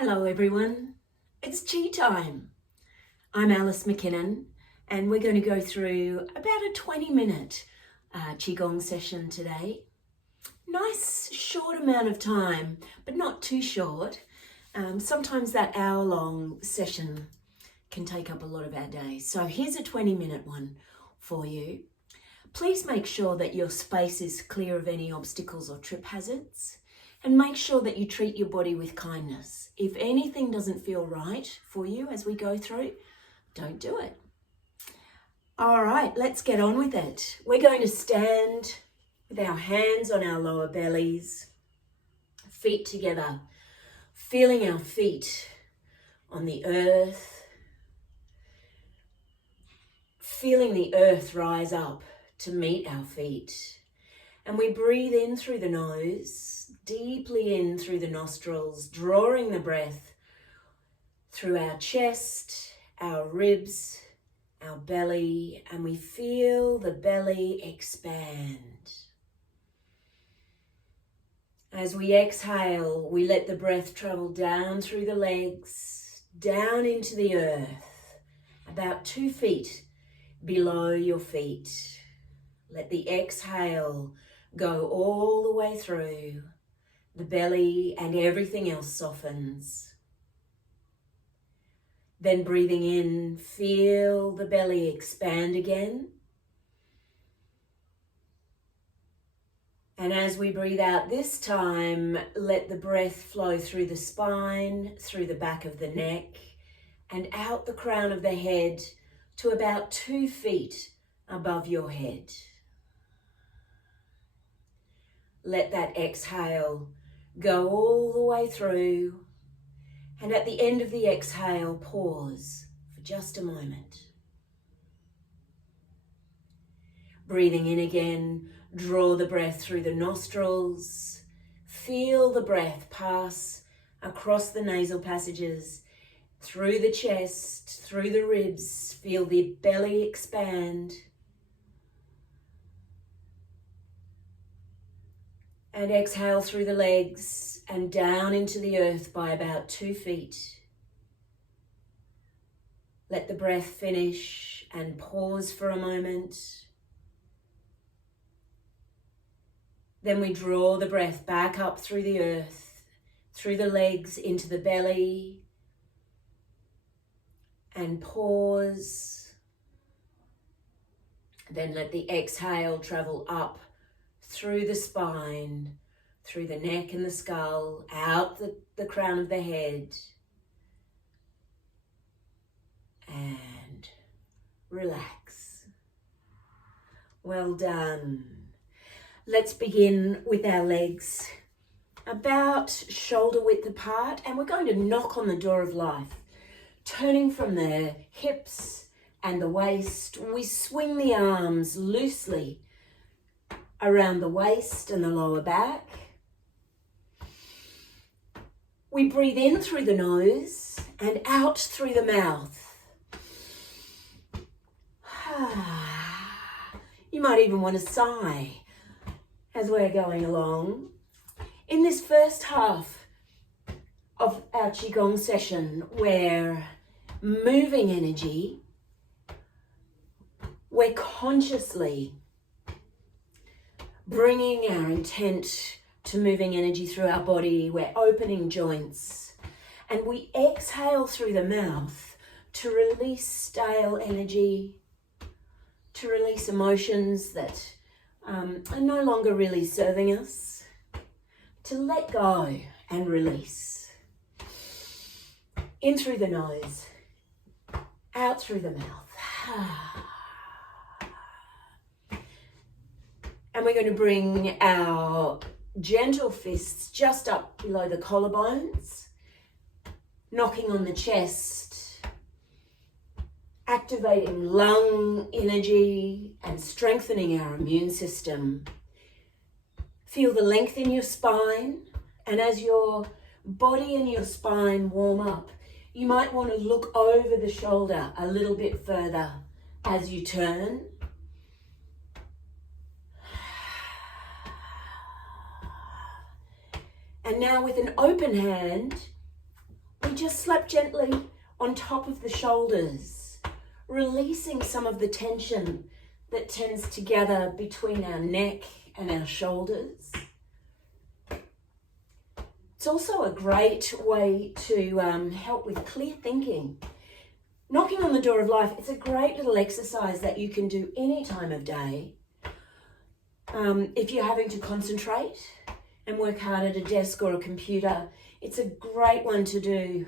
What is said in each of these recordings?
Hello everyone, it's tea time. I'm Alice MacKinnon and we're going to go through about a 20-minute Qigong session today. Nice short amount of time, but not too short. Sometimes that hour-long session can take up a lot of our day. So here's a 20-minute one for you. Please make sure that your space is clear of any obstacles or trip hazards. And make sure that you treat your body with kindness. If anything doesn't feel right for you as we go through, don't do it. All right, let's get on with it. We're going to stand with our hands on our lower bellies, feet together, feeling our feet on the earth, feeling the earth rise up to meet our feet. And we breathe in through the nose, deeply in through the nostrils, drawing the breath through our chest, our ribs, our belly, and we feel the belly expand. As we exhale, we let the breath travel down through the legs, down into the earth, about 2 feet below your feet. Let the exhale go all the way through. The belly and everything else softens. Then breathing in, feel the belly expand again. And as we breathe out this time, let the breath flow through the spine, through the back of the neck, and out the crown of the head to about 2 feet above your head. Let that exhale go all the way through, and at the end of the exhale, pause for just a moment. Breathing in again, draw the breath through the nostrils, feel the breath pass across the nasal passages, through the chest, through the ribs, feel the belly expand. And exhale through the legs and down into the earth by about 2 feet. Let the breath finish and pause for a moment. Then we draw the breath back up through the earth, through the legs into the belly, and pause. Then let the exhale travel up through the spine, through the neck and the skull, out the crown of the head, and relax. Well done. Let's begin with our legs about shoulder width apart, and we're going to knock on the door of life. Turning from the hips and the waist, we swing the arms loosely around the waist and the lower back. We breathe in through the nose and out through the mouth. You might even want to sigh as we're going along. In this first half of our Qigong session, we're moving energy. We're consciously bringing our intent to moving energy through our body. We're opening joints, and we exhale through the mouth to release stale energy, to release emotions that are no longer really serving us, to let go and release. In through the nose, out through the mouth. And we're going to bring our gentle fists just up below the collarbones, knocking on the chest, activating lung energy and strengthening our immune system. Feel the length in your spine, and as your body and your spine warm up, you might want to look over the shoulder a little bit further as you turn. And now with an open hand, just slap gently on top of the shoulders, releasing some of the tension that tends to gather between our neck and our shoulders. It's also a great way to help with clear thinking. Knocking on the door of life, it's a great little exercise that you can do any time of day. If you're having to concentrate and work hard at a desk or a computer, it's a great one to do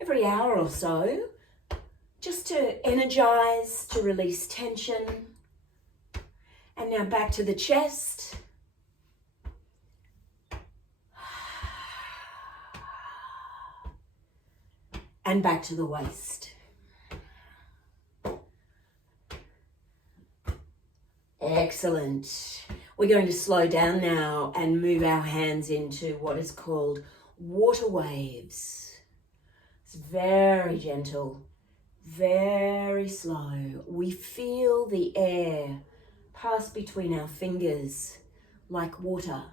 every hour or so, just to energize, to release tension. And now back to the chest. And back to the waist. Excellent. We're going to slow down now and move our hands into what is called water waves. It's very gentle, very slow. We feel the air pass between our fingers like water.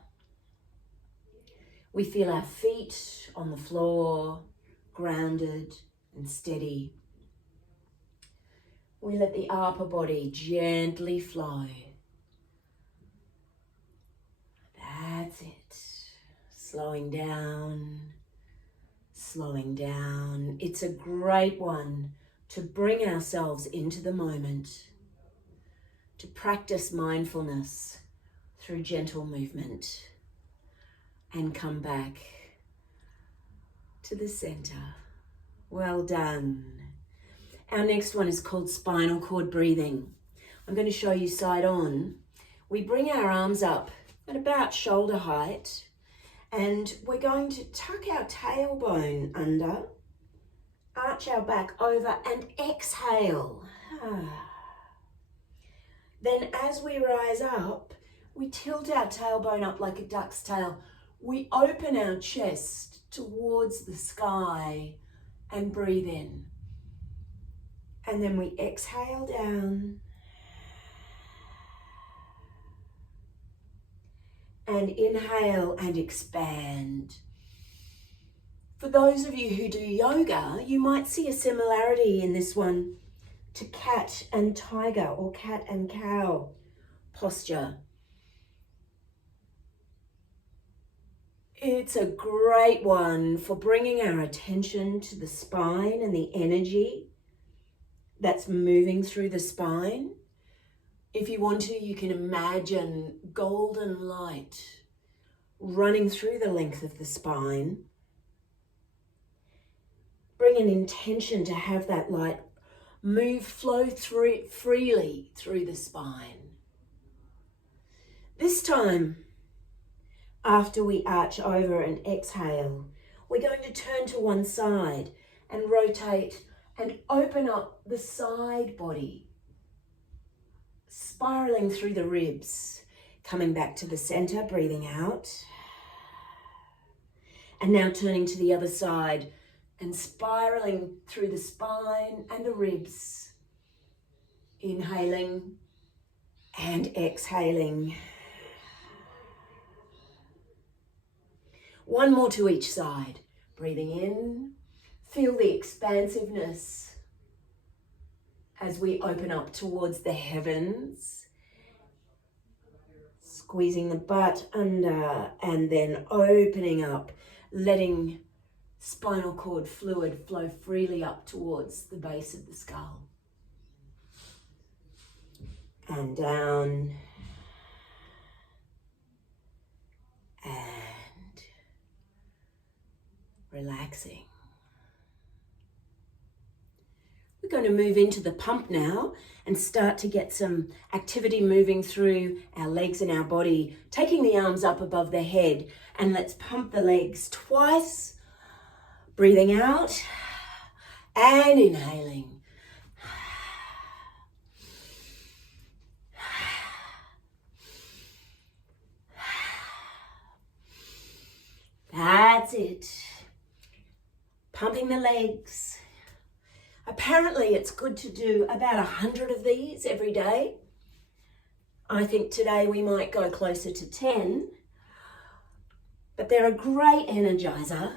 We feel our feet on the floor, grounded and steady. We let the upper body gently flow. That's it. Slowing down, slowing down. It's a great one to bring ourselves into the moment, to practice mindfulness through gentle movement and come back to the center. Well done. Our next one is called spinal cord breathing. I'm going to show you side on. We bring our arms up at about shoulder height and we're going to tuck our tailbone under, arch our back over and exhale. Then as we rise up, we tilt our tailbone up like a duck's tail. We open our chest towards the sky and breathe in. And then we exhale down and inhale and expand. For those of you who do yoga, you might see a similarity in this one to cat and tiger or cat and cow posture. It's a great one for bringing our attention to the spine and the energy that's moving through the spine. If you want to, you can imagine golden light running through the length of the spine. Bring an intention to have that light flow through freely through the spine. This time, after we arch over and exhale, we're going to turn to one side and rotate and open up the side body, spiraling through the ribs, coming back to the center, breathing out. And now turning to the other side and spiraling through the spine and the ribs, inhaling and exhaling. One more to each side, breathing in. Feel the expansiveness as we open up towards the heavens. Squeezing the butt under and then opening up, letting spinal cord fluid flow freely up towards the base of the skull. And down. And relaxing. We're going to move into the pump now and start to get some activity moving through our legs and our body, taking the arms up above the head, and let's pump the legs twice, breathing out and inhaling. That's it. Pumping the legs. Apparently it's good to do about 100 of these every day. I think today we might go closer to 10, but they're a great energizer.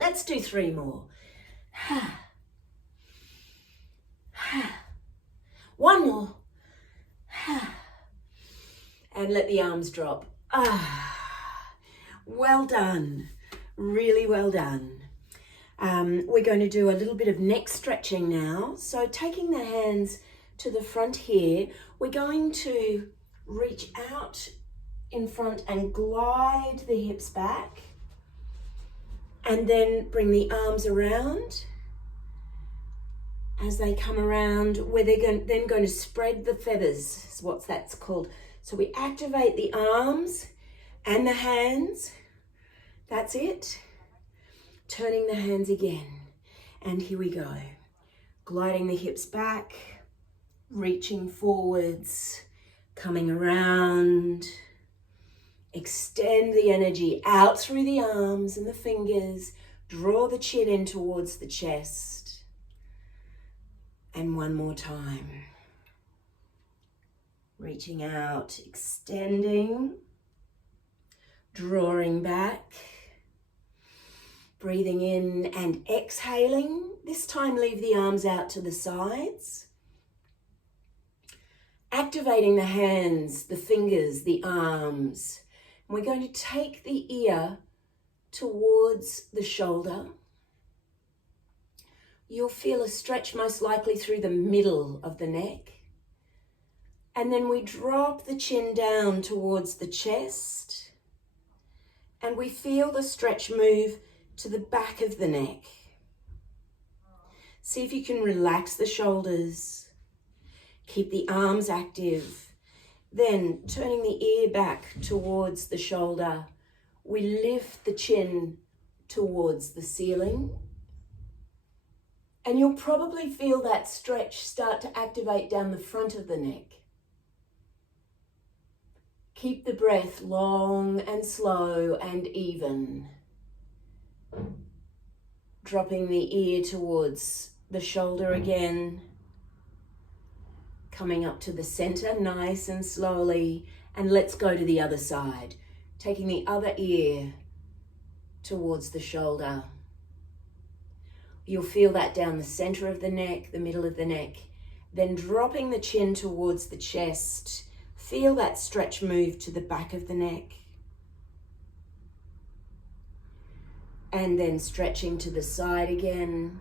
Let's do 3 more. 1 more. And let the arms drop. Well done. Really well done. We're going to do a little bit of neck stretching now. So taking the hands to the front here, we're going to reach out in front and glide the hips back, and then bring the arms around. As they come around, where they're then going to spread the feathers, is what that's called. So we activate the arms and the hands. That's it. Turning the hands again. And here we go. Gliding the hips back, reaching forwards, coming around. Extend the energy out through the arms and the fingers. Draw the chin in towards the chest. And 1 more time. Reaching out, extending, drawing back, breathing in and exhaling. This time leave the arms out to the sides. Activating the hands, the fingers, the arms. We're going to take the ear towards the shoulder. You'll feel a stretch most likely through the middle of the neck. And then we drop the chin down towards the chest. And we feel the stretch move to the back of the neck. See if you can relax the shoulders. Keep the arms active. Then turning the ear back towards the shoulder, we lift the chin towards the ceiling. And you'll probably feel that stretch start to activate down the front of the neck. Keep the breath long and slow and even. Dropping the ear towards the shoulder again. Coming up to the center nice and slowly. And let's go to the other side. Taking the other ear towards the shoulder. You'll feel that down the center of the neck, the middle of the neck. Then dropping the chin towards the chest. Feel that stretch move to the back of the neck. And then stretching to the side again.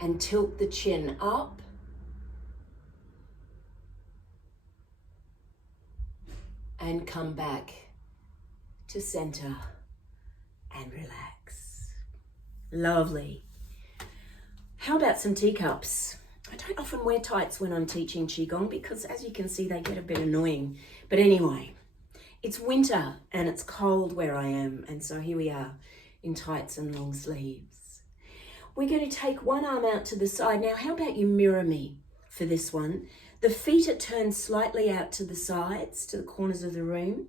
And tilt the chin up. And come back to center and relax. Lovely. How about some teacups? I don't often wear tights when I'm teaching Qigong because, as you can see, they get a bit annoying. But anyway, it's winter and it's cold where I am, and so here we are in tights and long sleeves. We're going to take one arm out to the side. Now, how about you mirror me for this one? The feet are turned slightly out to the sides, to the corners of the room,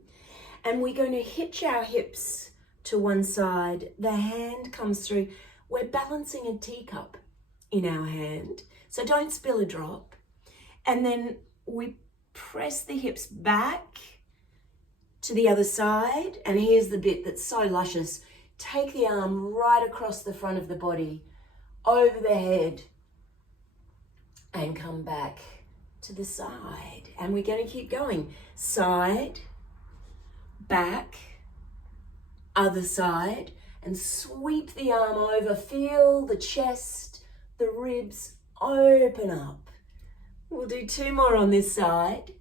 and we're going to hitch our hips to one side. The hand comes through. We're balancing a teacup in our hand, so don't spill a drop. And then we press the hips back to the other side, and here's the bit that's so luscious. Take the arm right across the front of the body, over the head, and come back to the side. And we're going to keep going. Side, back, other side, and sweep the arm over. Feel the chest, the ribs open up. We'll do 2 more on this side.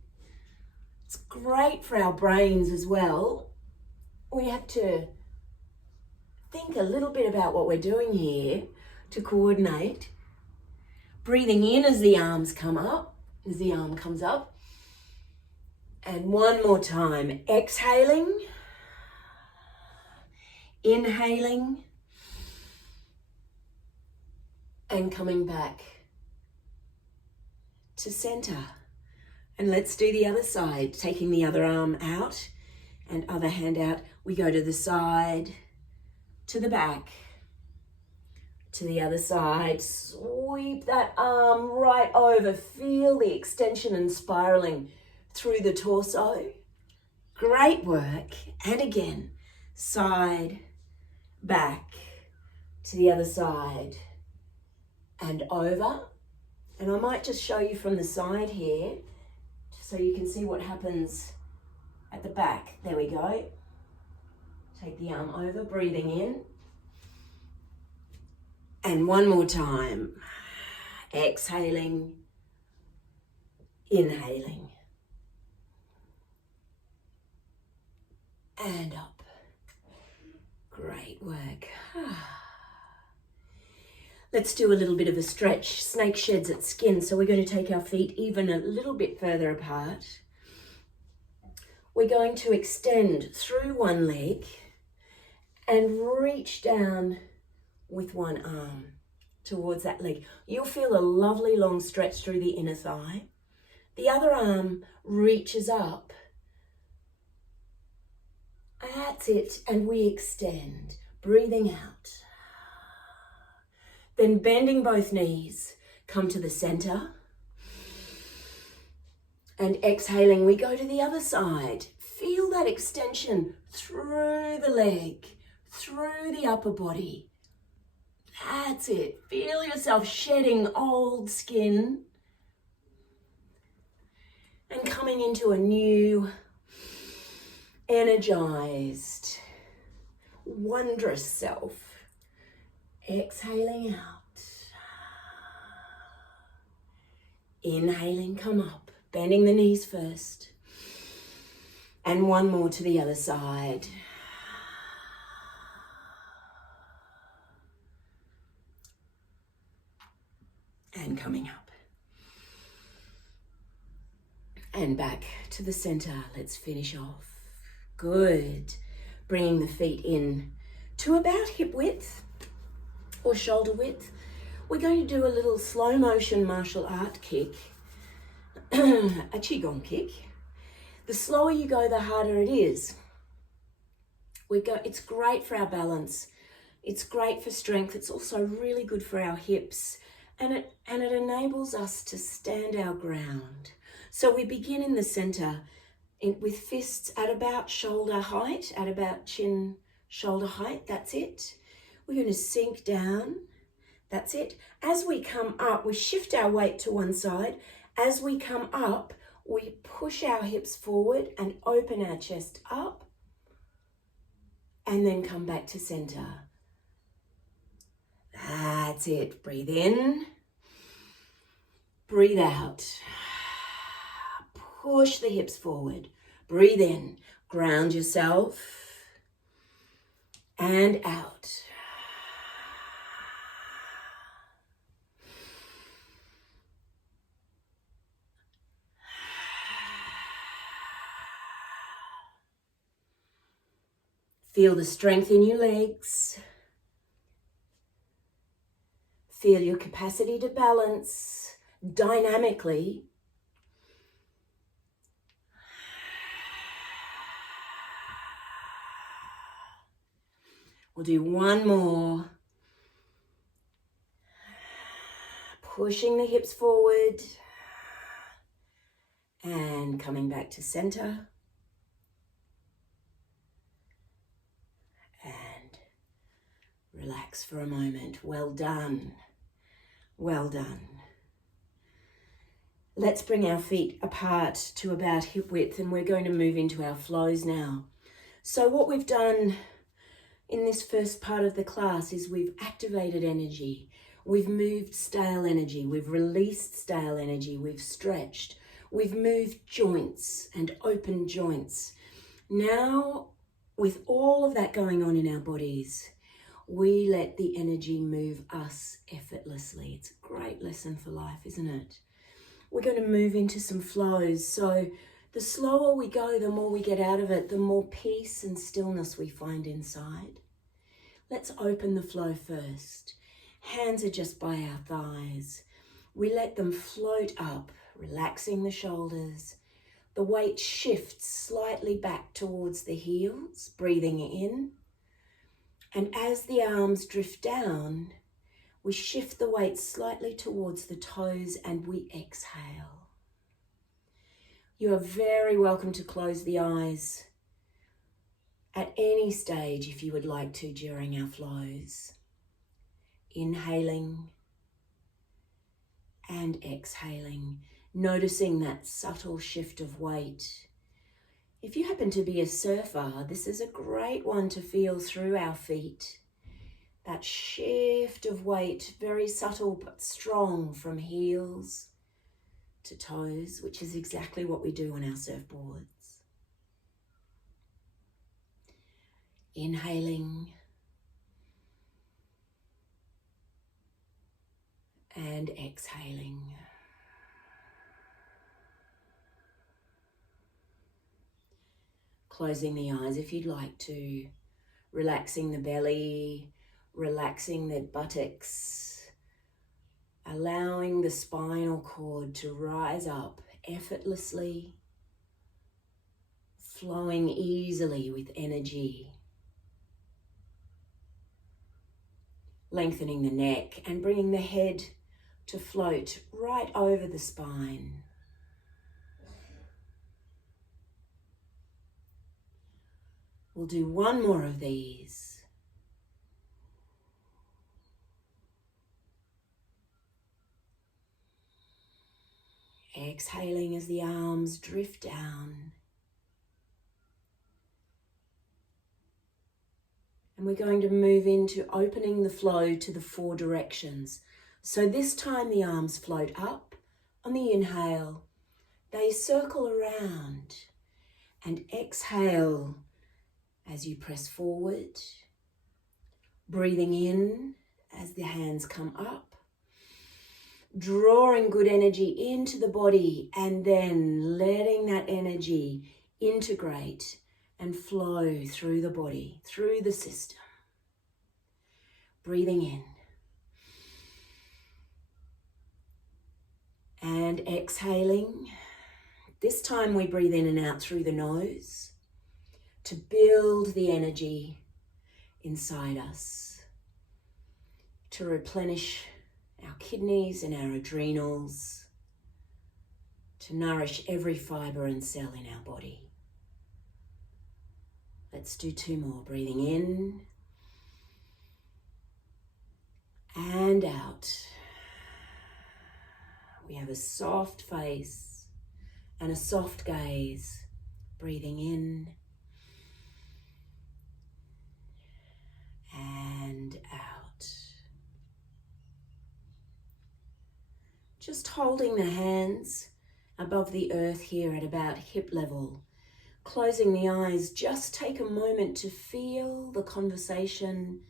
It's great for our brains as well. We have to think a little bit about what we're doing here to coordinate. Breathing in as the arms come up, as the arm comes up. And one more time, exhaling, inhaling, and coming back to center. And let's do the other side, taking the other arm out and other hand out. We go to the side, to the back, to the other side. Sweep that arm right over. Feel the extension and spiraling through the torso. Great work. And again, side, back to the other side and over. And I might just show you from the side here so you can see what happens at the back. There we go. Take the arm over, breathing in. And one more time. Exhaling, inhaling. And up. Great work. Let's do a little bit of a stretch. Snake sheds its skin, so we're going to take our feet even a little bit further apart. We're going to extend through one leg and reach down with one arm towards that leg. You'll feel a lovely long stretch through the inner thigh. The other arm reaches up. That's it, and we extend, breathing out. Then bending both knees, come to the center. And exhaling, we go to the other side. Feel that extension through the leg, through the upper body. That's it. Feel yourself shedding old skin and coming into a new, energized, wondrous self. Exhaling out. Inhaling, come up, bending the knees first. And one more to the other side. And coming up. And back to the center. Let's finish off. Good. Bringing the feet in to about hip width or shoulder width. We're going to do a little slow motion martial art kick, a Qigong kick. The slower you go, the harder it is. It's great for our balance. It's great for strength. It's also really good for our hips, and it enables us to stand our ground. So we begin in the center with fists at about shoulder height, at about chin, shoulder height. That's it. We're going to sink down. That's it. As we come up, we shift our weight to one side. As we come up, we push our hips forward and open our chest up. And then come back to center. That's it. Breathe in. Breathe out. Push the hips forward. Breathe in. Ground yourself. And out. Feel the strength in your legs. Feel your capacity to balance dynamically. We'll do one more. Pushing the hips forward and coming back to center. And relax for a moment. Well done. Well done. Let's bring our feet apart to about hip width, and we're going to move into our flows now. So what we've done in this first part of the class is we've activated energy. We've moved stale energy. We've released stale energy. We've stretched. We've moved joints and opened joints. Now, with all of that going on in our bodies, we let the energy move us effortlessly. It's a great lesson for life, isn't it? We're going to move into some flows. So the slower we go, the more we get out of it, the more peace and stillness we find inside. Let's open the flow first. Hands are just by our thighs. We let them float up, relaxing the shoulders. The weight shifts slightly back towards the heels, breathing in. And as the arms drift down, we shift the weight slightly towards the toes and we exhale. You are very welcome to close the eyes. at any stage if you would like to during our flows. Inhaling and exhaling, noticing that subtle shift of weight. If you happen to be a surfer, this is a great one to feel through our feet. That shift of weight, very subtle but strong, from heels to toes, which is exactly what we do on our surfboards. Inhaling and exhaling. Closing the eyes if you'd like to, relaxing the belly, relaxing the buttocks, allowing the spinal cord to rise up effortlessly, flowing easily with energy. Lengthening the neck and bringing the head to float right over the spine. We'll do one more of these. Exhaling as the arms drift down. And we're going to move into opening the flow to the 4 directions. So this time the arms float up on the inhale. They circle around and exhale as you press forward. Breathing in as the hands come up. Drawing good energy into the body and then letting that energy integrate and flow through the body, through the system. Breathing in. And exhaling. This time we breathe in and out through the nose to build the energy inside us, to replenish our kidneys and our adrenals, to nourish every fibre and cell in our body. Let's do 2 more. Breathing in and out. We have a soft face and a soft gaze. Breathing in and out. Just holding the hands above the earth here at about hip level. Closing the eyes, just take a moment to feel the conversation,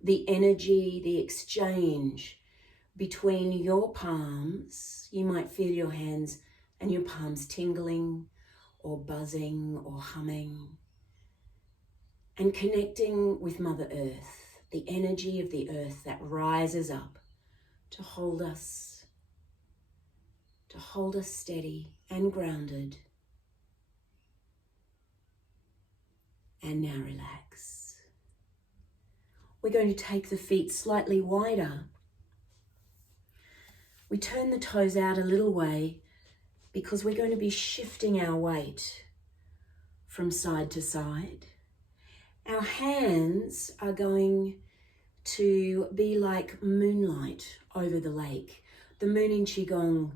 the energy, the exchange between your palms. You might feel your hands and your palms tingling or buzzing or humming. And connecting with Mother Earth, the energy of the earth that rises up to hold us steady and grounded. And now relax. We're going to take the feet slightly wider. We turn the toes out a little way because we're going to be shifting our weight from side to side. Our hands are going to be like moonlight over the lake. The moon in Qigong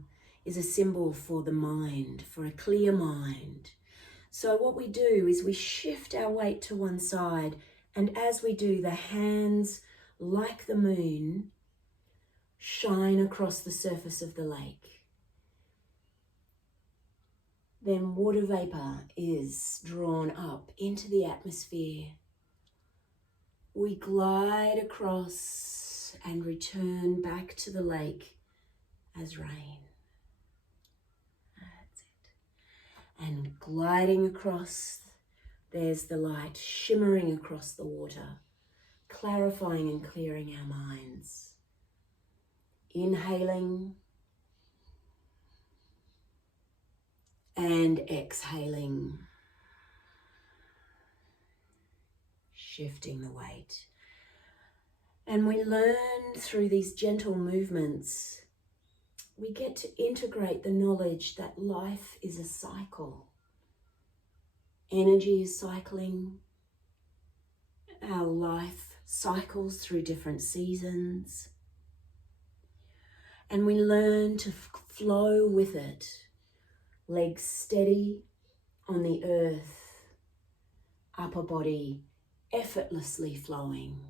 is a symbol for the mind, for a clear mind. So what we do is we shift our weight to one side, and as we do, the hands, like the moon, shine across the surface of the lake. Then water vapor is drawn up into the atmosphere. We glide across and return back to the lake as rain. That's it. And gliding across, there's the light shimmering across the water, clarifying and clearing our minds. Inhaling and exhaling. Shifting the weight. And we learn through these gentle movements, we get to integrate the knowledge that life is a cycle. Energy is cycling, Our life cycles through different seasons, and we learn to flow with it, legs steady on the earth, upper body effortlessly flowing.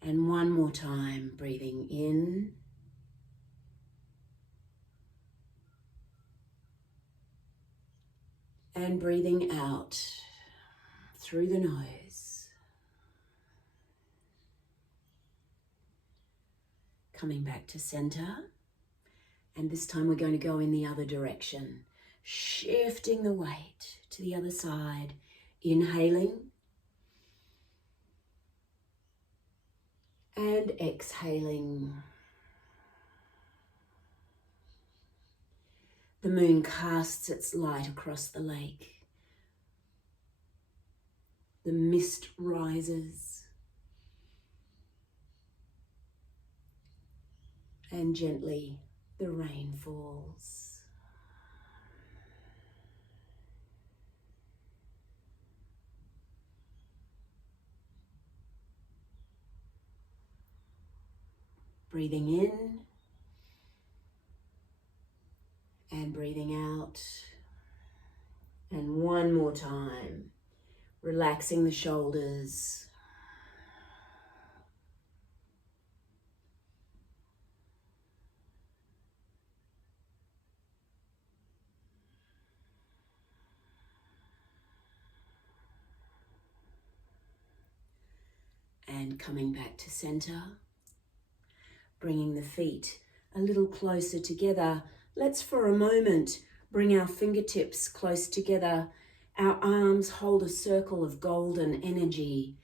And one more time, breathing in and breathing out through the nose. Coming back to center, and this time we're going to go in the other direction, shifting the weight to the other side, inhaling and exhaling. The moon casts its light across the lake. The mist rises and gently the rain falls. Breathing in and breathing out. And one more time, relaxing the shoulders. And coming back to center, bringing the feet a little closer together. Let's for a moment bring our fingertips close together. Our arms hold a circle of golden energy,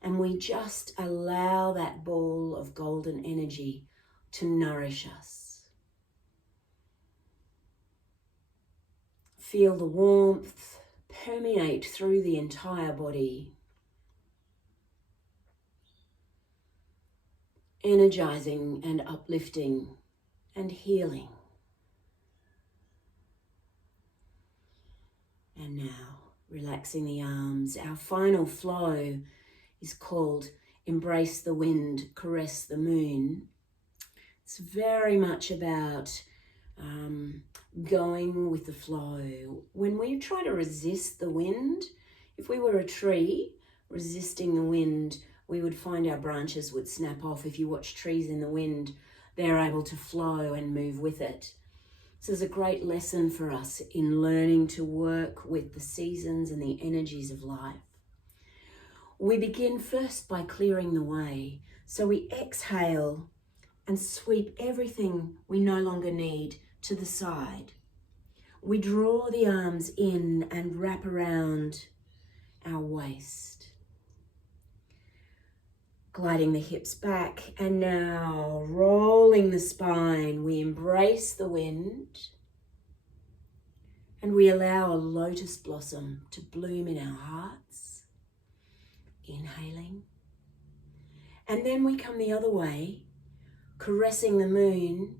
and we just allow that ball of golden energy to nourish us. Feel the warmth permeate through the entire body, energizing and uplifting and healing. And now, relaxing the arms. Our final flow is called Embrace the Wind, Caress the Moon. It's very much about going with the flow. When we try to resist the wind, if we were a tree resisting the wind, we would find our branches would snap off. If you watch trees in the wind, they're able to flow and move with it. So there's a great lesson for us in learning to work with the seasons and the energies of life. We begin first by clearing the way. So we exhale and sweep everything we no longer need to the side. We draw the arms in and wrap around our waist, gliding the hips back, and now rolling the spine. We embrace the wind and we allow a lotus blossom to bloom in our hearts, inhaling. And then we come the other way, caressing the moon.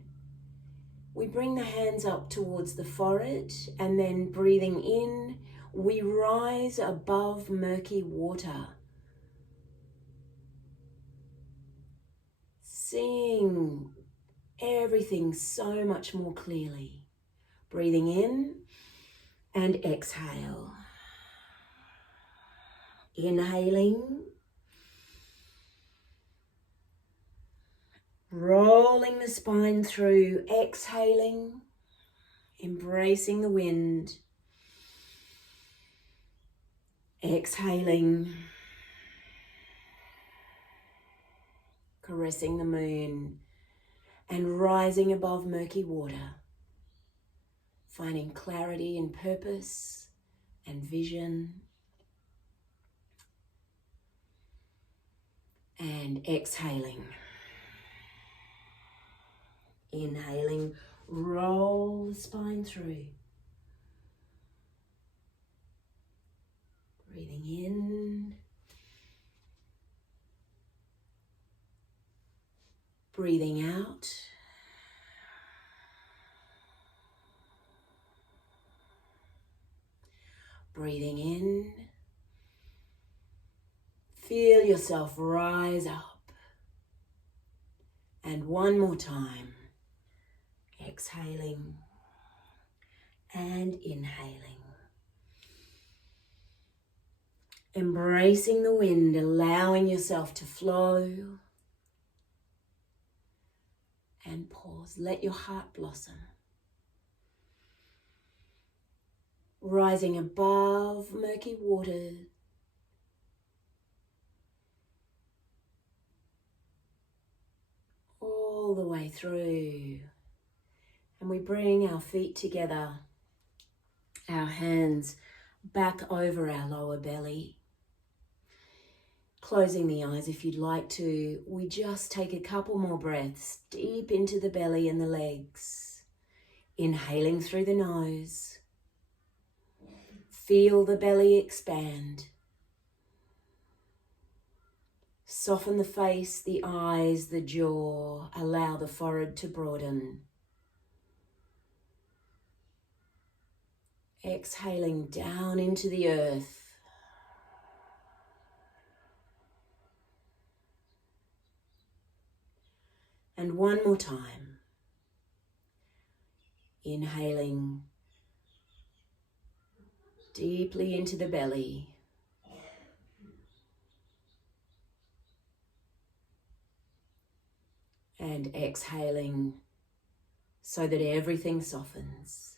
We bring the hands up towards the forehead, and then breathing in, we rise above murky water, seeing everything so much more clearly. Breathing in and exhale. Inhaling, rolling the spine through, exhaling, embracing the wind, exhaling, caressing the moon, and rising above murky water, finding clarity and purpose and vision, and exhaling. Inhaling, roll the spine through. Breathing in. Breathing out. Breathing in. Feel yourself rise up. And one more time. Exhaling and inhaling. Embracing the wind, allowing yourself to flow. And pause. Let your heart blossom. Rising above murky water. All the way through. And we bring our feet together, our hands back over our lower belly. Closing the eyes if you'd like to. We just take a couple more breaths deep into the belly and the legs. Inhaling through the nose. Feel the belly expand. Soften the face, the eyes, the jaw. Allow the forehead to broaden. Exhaling down into the earth. And one more time. Inhaling deeply into the belly. And exhaling so that everything softens.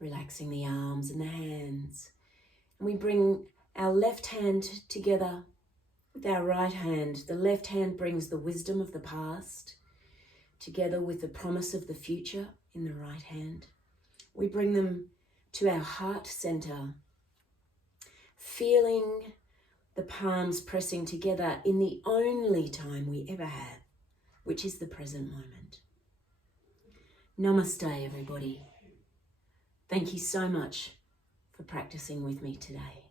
Relaxing the arms and the hands. And we bring our left hand together with our right hand. The left hand brings the wisdom of the past together with the promise of the future in the right hand. We bring them to our heart center, feeling the palms pressing together in the only time we ever have, which is the present moment. Namaste, everybody. Thank you so much for practicing with me today.